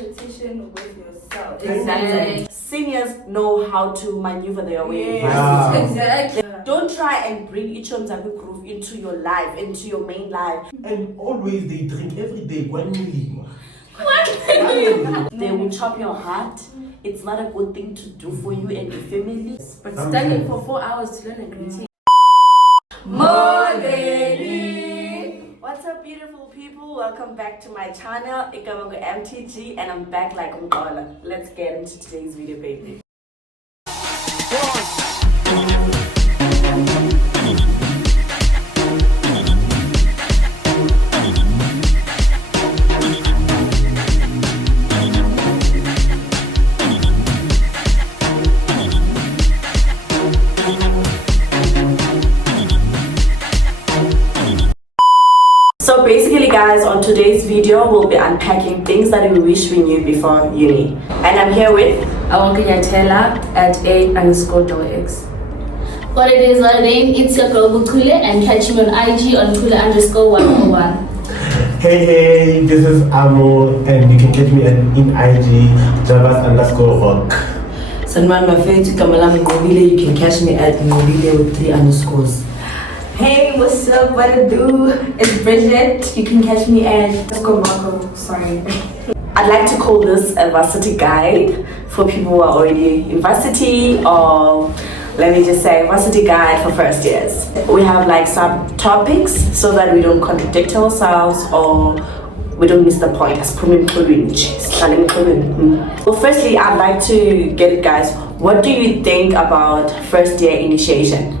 competition with yourself. Exactly. Seniors know how to maneuver their way. Yes. Exactly. Don't try and bring Ichomzaku groove into your life, into your main life. And always they drink every day. They will chop your heart. It's not a good thing to do for you and your family. But studying for 4 hours to learn a green tea. What's up, beautiful people? Welcome back to my channel. Ikamango MTG, and I'm back like Umqala. Let's get into today's video, baby. So basically, guys, on today's video we'll be unpacking things that we wish we knew before uni, and I'm here with Awonkenyatela at A_x. What it is, it's your girl Bukule, and catch me on IG on Kule_101. Hey, this is Amo, and you can catch me in IG Javas_rock. Sanman Mafeti Kamalam Ngobile, you can catch me at Ngobile with 3 underscores. Hey, what's up? What it do? It's Bridget. You can catch me at Marco. Sorry. I'd like to call this a varsity guide for people who are already in varsity, or let me just say varsity guide for first years. We have like some topics so that we don't contradict ourselves or we don't miss the point. Well, firstly, I'd like to get it, guys. What do you think about first year initiation?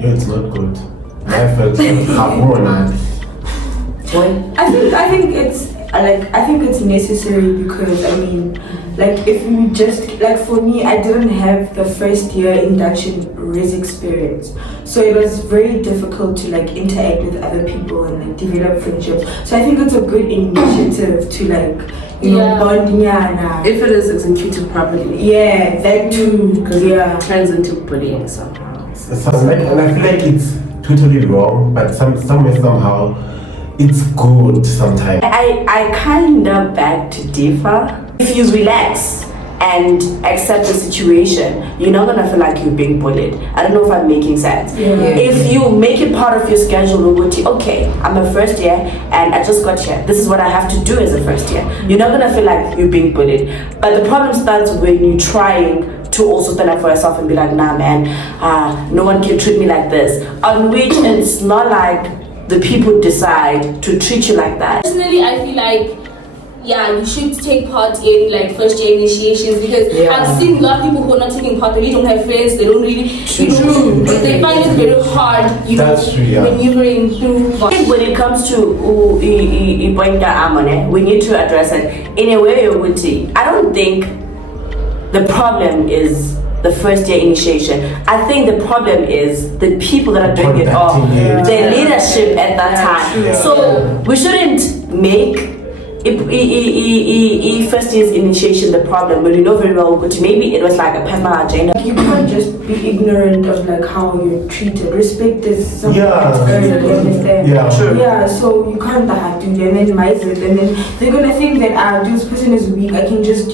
Yeah, it's not good. I felt hormonal. I think it's necessary because if you just for me, I didn't have the first year induction res experience, so it was very difficult to interact with other people and develop friendships. So I think it's a good initiative to bonding. If it is executed properly. Yeah, that too. Because it turns into bullying somehow. And I feel like it's totally wrong, but somehow it's good sometimes. I kind of beg to differ. If you relax and accept the situation, you're not gonna feel like you're being bullied. I don't know if I'm making sense. Yeah. If you make it part of your schedule, okay, I'm a first year and I just got here. This is what I have to do as a first year. You're not gonna feel like you're being bullied. But the problem starts when you're trying to also stand up for yourself and be like, nah man, no one can treat me like this. On which it's not like the people decide to treat you like that. Personally, I feel like you should take part in first year initiations, because I've seen a lot of people who are not taking part. They don't have friends. They don't really. They find it very hard. Maneuvering through. I think when it comes to we need to address it in a way. I don't think the problem is the first year initiation. I think the problem is the people that are doing it all, their leadership at that time. Yeah. So we shouldn't make first year's initiation the problem, but we know very well but maybe it was like a personal agenda. You can't just be ignorant of how you're treated. Respect is something that's earned, you understand? Yeah. So you can't do and then mice it, and then they're gonna think that this person is weak. I can just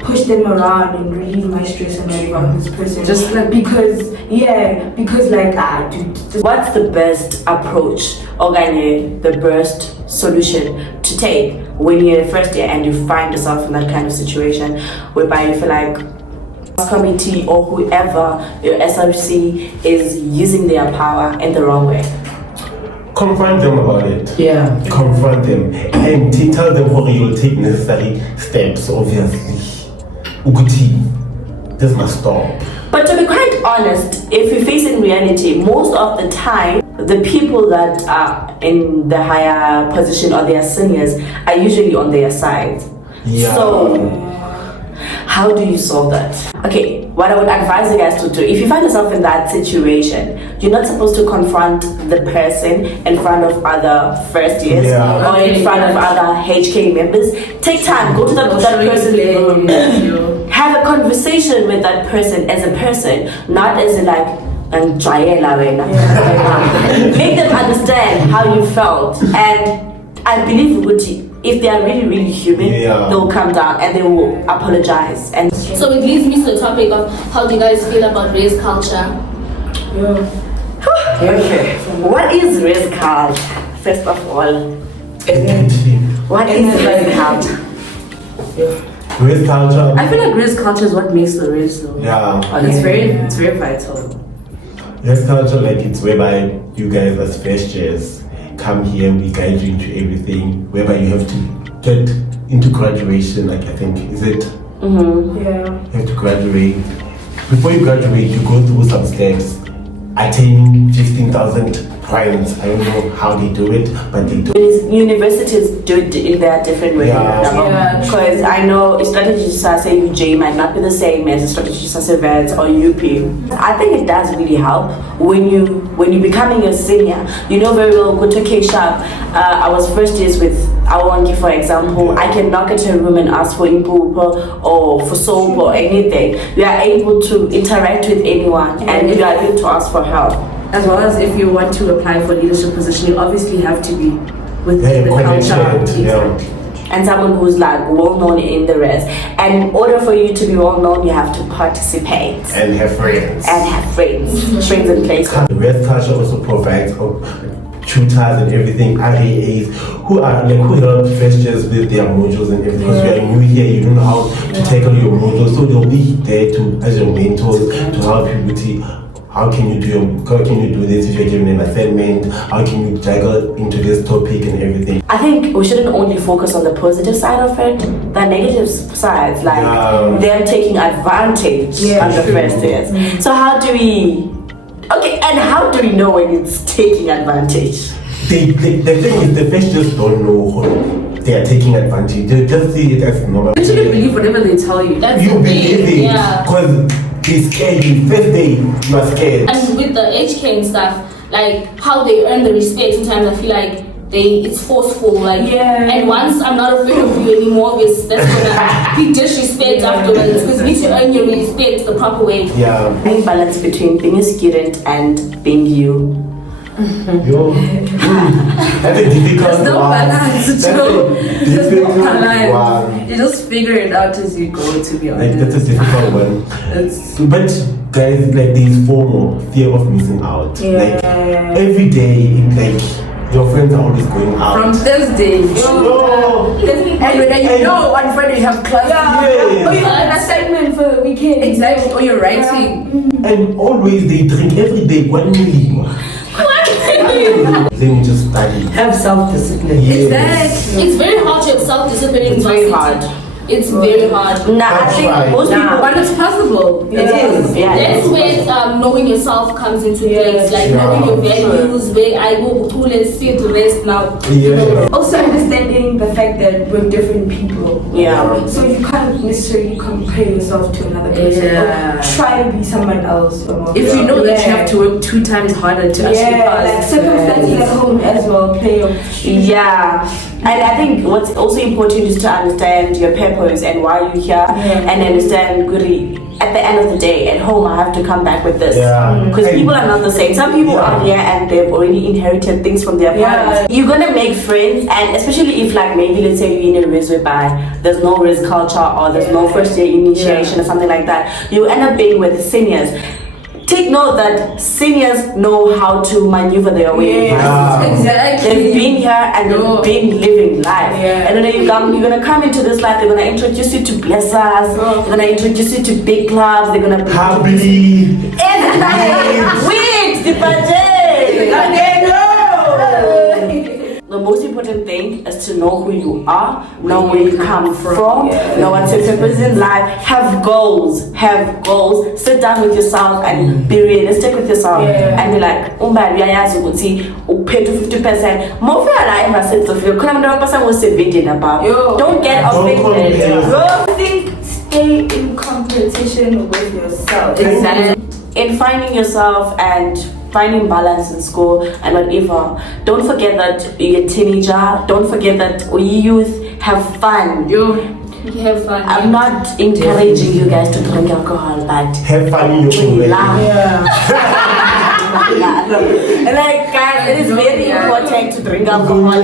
push them around and relieve my stress and whatever on this person. Just because What's the best approach or the best solution to take when you're in first year and you find yourself in that kind of situation whereby you feel like committee or whoever, your SRC, is using their power in the wrong way? Confront them about it. Yeah. Confront them and tell them how you'll take necessary steps, obviously. Uguti, this must stop. But to be quite honest, if you face in reality, most of the time, the people that are in the higher position or their seniors are usually on their side. Yeah. So, how do you solve that? Okay, what I would advise you guys to do, if you find yourself in that situation, you're not supposed to confront the person in front of other first years or in front of other HK members. Take time, go to that person, have a conversation with that person as a person, not as and make them understand how you felt. And I believe if they are really human, they'll come down and they will apologize. And So it leads me to the topic of how do you guys feel about race culture? okay, what is race culture? First of all, what is race culture? Race culture. I feel like race culture is what makes the race though. Yeah. It's very vital. Race culture, like it's whereby you guys as first years come here, we guide you into everything, whereby you have to get into graduation, like I think, is it? Mm-hmm. Yeah. You have to graduate. Before you graduate, you go through some steps, attaining 15,000 points. I don't know how they do it, but they do. Universities do it in their different way. Because I know strategies as say UJ might not be the same as strategies as Vets or UP. I think it does really help when you becoming a senior. You know very well, go to K-Sharp. I was first years with Awangi, for example. I can knock into a room and ask for impupa or for soap or anything. You are able to interact with anyone and you are able to ask for help. As well as if you want to apply for a leadership position, you obviously have to be with the culture. And someone who's like well known in the rest. And in order for you to be well known, you have to participate And have friends. Friends in place. The race culture also provides tutors and everything, RAAs, who help first years with their modules and everything. Because you are new here, you don't know how to tackle your modules, so they'll be there to as your mentors to help you with how can you do this if you're given an assignment? How can you juggle into this topic and everything? I think we shouldn't only focus on the positive side of it, the negative sides, like them taking advantage on the first years. So how do we know when it's taking advantage? The thing is, the first just don't know they are taking advantage. They just see it as normal. You shouldn't believe whatever they tell you. That's You the believe thing, it because they scared you. First day, you are scared. And with the HK and stuff, like how they earn the respect, sometimes I feel like it's forceful, and once I'm not afraid of you anymore, that's gonna be disrespect afterwards, because you need to earn your respect the proper way. Being balanced between being a student and being you. That's a difficult There's no balance, Joe. There's no balance. You just figure it out as you go, to be honest. That's a difficult one. But guys, there's FOMO, fear of missing out. Every day, your friends are always going out. From Thursday. And when you know on Friday you have class. Or you have an assignment for the weekend. Exactly. Or you're writing. And always they drink every day. Let me just study. Have self-discipline. Exactly. It's very hard to have self-discipline in very varsity. hard. It's very hard. I think most people, But it's possible. it is. That's where knowing yourself comes into place, knowing your values, where I go to, let's sit to rest now. Also understanding the fact that we're different people. So you can't necessarily compare yourself to another person or try to be someone else. If you know that you have to work 2 times harder to actually pass. Circumstances at home as well play a And I think what's also important is to understand your purpose and why you're here, and understand, Guri, at the end of the day, at home I have to come back with this. Because people are not the same. Some people are here and they've already inherited things from their parents. You're gonna make friends, and especially if maybe let's say you're in a race whereby there's no race culture or there's no first year initiation or something like that, you end up being with seniors. Take note that seniors know how to maneuver their way. Exactly. They've been here and they've been living life. And then you're gonna come into this life, they're gonna introduce you to blessers, they're gonna introduce you to big clubs, they're gonna Happily. Wait, the The most important thing is to know who you are, know where you come from, know what's your purpose in life, have goals, sit down with yourself and be realistic with yourself and be like, oh man, we are pay to 50%. More for life as it's of you. Person was 70 about. Don't get offended. I think stay in competition with yourself. Exactly. In finding yourself and finding balance in school and whatever, don't forget that you're a teenager. Don't forget that we youth have fun. You have fun. I'm not encouraging you guys to drink alcohol, but have fun in your own way. Guys, it is very important to drink alcohol.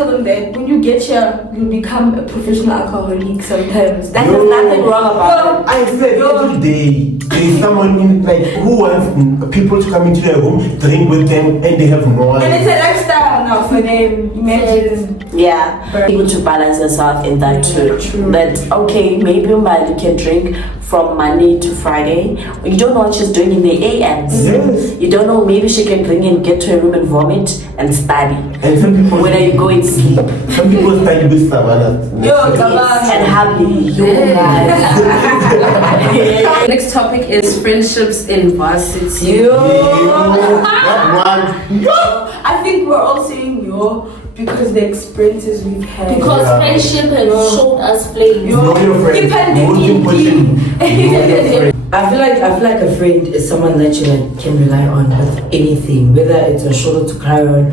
tell them that when you get here, you'll become a professional alcoholic sometimes. That there's nothing wrong about it. I said every day there's someone in like who wants people to come into their room, drink with them, and they have no one. And it's a lifestyle now for them. Imagine. Yeah, able to balance yourself in that too. True. That okay, maybe you can drink from Monday to Friday. You don't know what she's doing in the AMs. Yes. You don't know, maybe she can bring in, get to a room and vomit and study. And some people, When are you going to sleep? some people study with Savannah. And happy. Next topic is friendships in varsity. I think we're all saying yo because the experiences we've had. Because friendship has showed us flames. Know your friend. Most important. Know your friend. I feel like a friend is someone that you like can rely on with anything, whether it's a shoulder to cry on,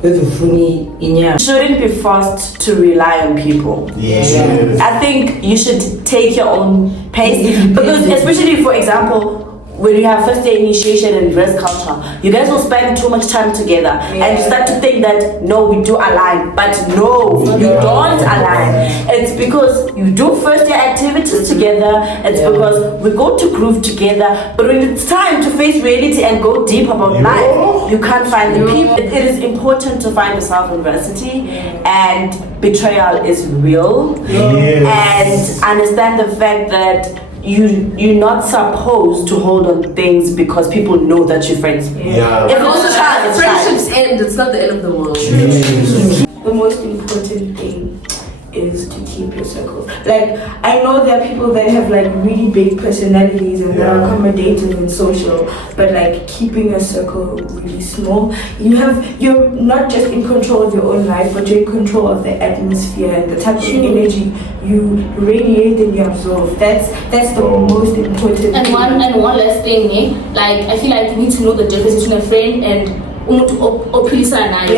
with a funny in your. You shouldn't be forced to rely on people. Yes. I think you should take your own pace because, especially for example, when you have first day initiation and dress culture, you guys will spend too much time together and you start to think that no, we do align, but no, you don't align. It's because you do first day activities together. It's because we go to groove together. But when it's time to face reality and go deep about life, you can't find the people. It is important to find yourself in varsity, and betrayal is real. Yes. And understand the fact that you're not supposed to hold on things because people know that you're friends. Yeah. If it's a child, it's Friendships end, it's not the end of the world. The most important thing is to keep your circle. Like, I know there are people that have like really big personalities and they're accommodating and social, but like keeping your circle really small, you're not just in control of your own life, but you're in control of the atmosphere and the type of energy you radiate and you absorb. That's the most important And thing. one last thing, like I feel like you need to know the difference between a friend and ophilisana. If you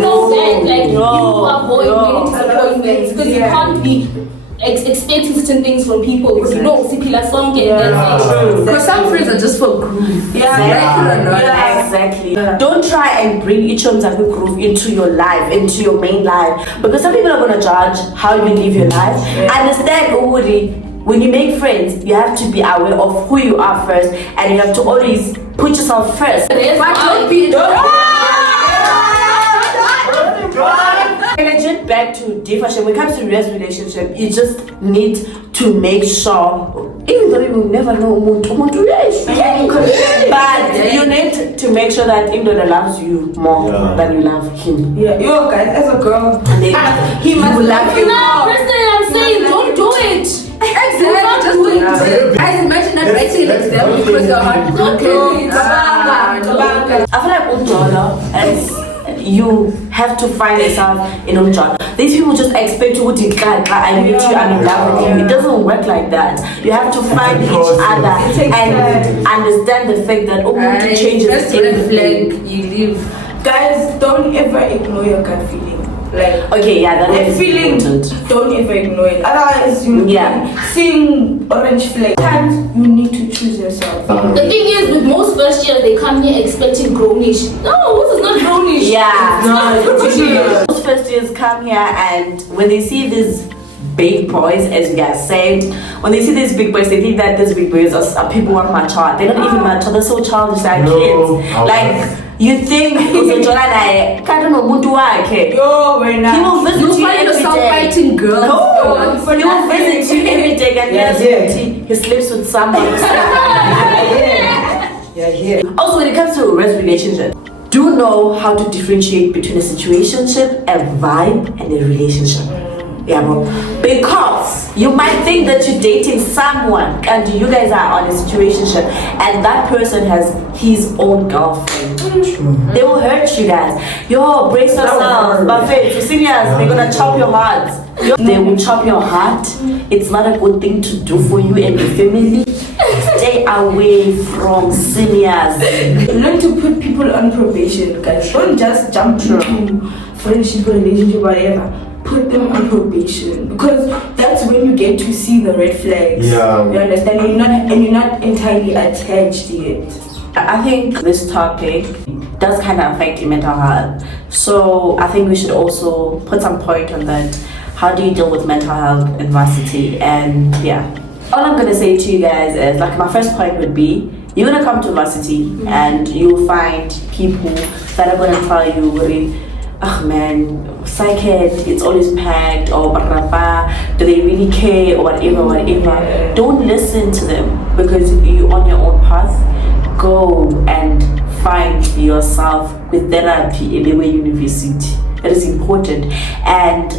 know that, like you avoid many disappointments because you can't be expecting certain things from people because you know sipila song and that's it. Because some friends are just for groove. Exactly. Don't try and bring each other's groove into your life, into your main life, because some people are gonna judge how you live your life. Understand, Uri, when you make friends, you have to be aware of who you are first, and you have to always put yourself first. But don't be Legit back to differentiation. When it comes to real relationship, you just need to make sure, even though you will never know but you need to make sure that Indra loves you more than you love him. Yo guys, as a girl, He must love you more. Personally, I'm saying don't do it. exactly just do it. Guys, imagine that writing an exam because your heart is broken. I feel like Umjola, as you have to find yourself in Umjola. These people just expect you to I meet you, I'm in love with you. It doesn't work like that. You have to find each other and understand the fact that Umuntu changes That's red everything. flag. You leave. guys, don't ever ignore your gut feeling. Like, Okay, yeah, that is feeling, important. don't ever ignore it. Otherwise, you seeing orange flag. Sometimes you need to choose yourself. The thing is, with most first years, they come here expecting grownish. No, this is not grownish. Yeah. Most first years come here and when they see these big boys, as you guys said, when they see these big boys, they think that these big boys are people who are mature. They're not even mature. They're so childish. They're kids. Like, you think uzojola naye kanti nomuntu wakhe. Yo, we're not. He will visit You you find every yourself day. fighting girls. No, he will visit you every day and he sleeps with someone. Also, when it comes to a relationship, do know how to differentiate between a situationship, a vibe, and a relationship. Yeah, bro. Because you might think that you're dating someone and you guys are on a situationship and that person has his own girlfriend. They will hurt you guys. Yo, brace yourself. Buffet, seniors, they're gonna chop your heart. They will chop your heart. It's not a good thing to do for you and your family. Stay away from seniors. Learn to put people on probation, guys. Don't just jump into friendship, relationship, whatever. Put them on probation because that's when you get to see the red flags. Yeah. You understand? You're not entirely attached yet. I think this topic does kind of affect your mental health. So I think we should also put some point on that. How do you deal with mental health in varsity? And yeah, all I'm gonna say to you guys is, like, my first point would be, you're gonna come to varsity and you'll find people that are gonna tell you, really, oh man, psyched, it's always packed, or do they really care, or whatever. Don't listen to them, because you're on your own path. Go and find yourself with therapy in the way university. It is important. And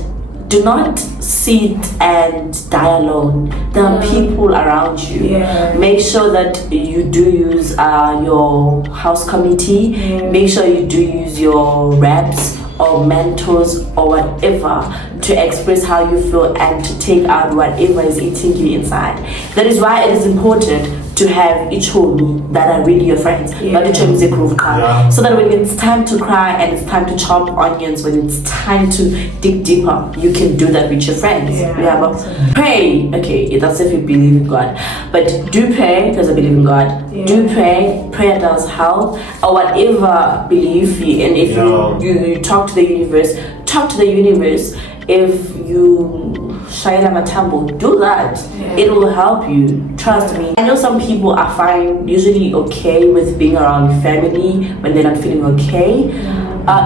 do not sit and die alone. There are people around you. Make sure that you do use your house committee. Make sure you do use your reps or mentors or whatever to express how you feel and to take out whatever is eating you inside. That is why it is important to have each homie that are really your friends, not each homie group car. So that when it's time to cry and it's time to chop onions, when it's time to dig deeper, you can do that with your friends. But pray, okay, that's if you believe in God, but do pray, because I believe in God. Do pray. Prayer does help, or whatever belief you, and if you talk to the universe, talk to the universe. If you Shaila Matambo, do that. It will help you. Trust me. I know some people are fine, usually okay with being around family when they're not feeling okay.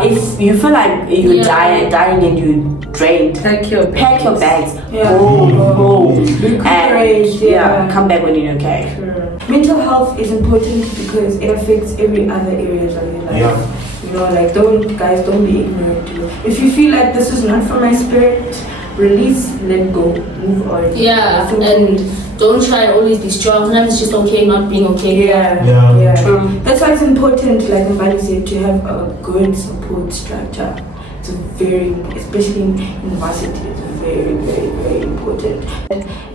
If you feel like you're dying and you drained, pack your bags, go home, and come back when you're okay. Mental health is important because it affects every other areas of your life. You know, like, don't be ignorant to it. If you feel like this is not for my spirit, release, let go, move on. And don't try and always be strong. Sometimes it's just okay not being okay. True. That's why it's important, like Mbali said, to have a good support structure. It's very, especially in varsity, it's very, very, very important.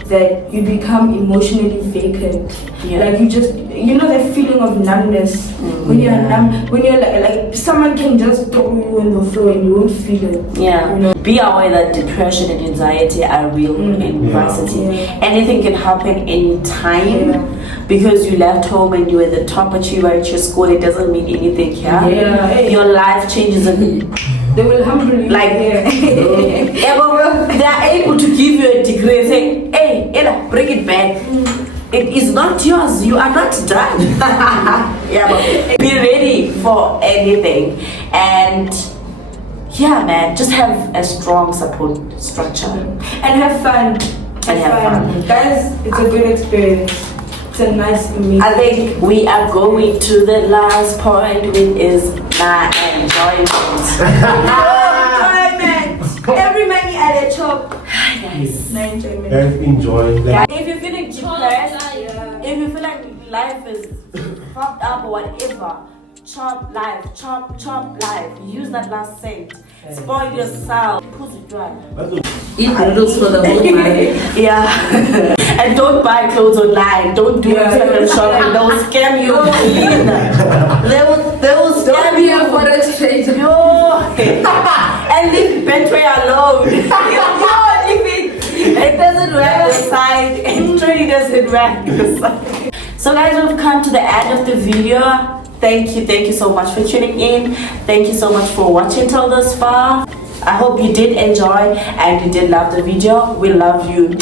That you become emotionally vacant. Like, you just, you know, that feeling of numbness when you're numb, when you're like someone can just throw you on the floor and you won't feel it. You know? Be aware that depression and anxiety are real in varsity. Anything can happen anytime. Because you left home and you were the top achiever at your school, it doesn't mean anything here. Your life changes and they will humble you. Like, they are able to give you a degree and say, hey, Ella, bring it back. It is not yours. You are not done. But be ready for anything. And yeah, man, just have a strong support structure. And have fun. Guys, it's a good experience. It's a nice meeting. I think we are going to the last point, which is not enjoyment. Every money at a chop. Guys, Enjoy. if you're feeling depressed, if you feel like life is fucked up or whatever, chop life. Use that last cent. Spoil yourself. Put it dry. Eat noodles for the whole night. And don't buy clothes online. Don't do Instagram shopping. They'll scam you. They will scam you for a straight. And leave Betway alone. It doesn't work the side. Entry doesn't work the side. So guys, we've come to the end of the video. Thank you so much for tuning in. Thank you so much for watching till this far. I hope you did enjoy and you did love the video. We love you.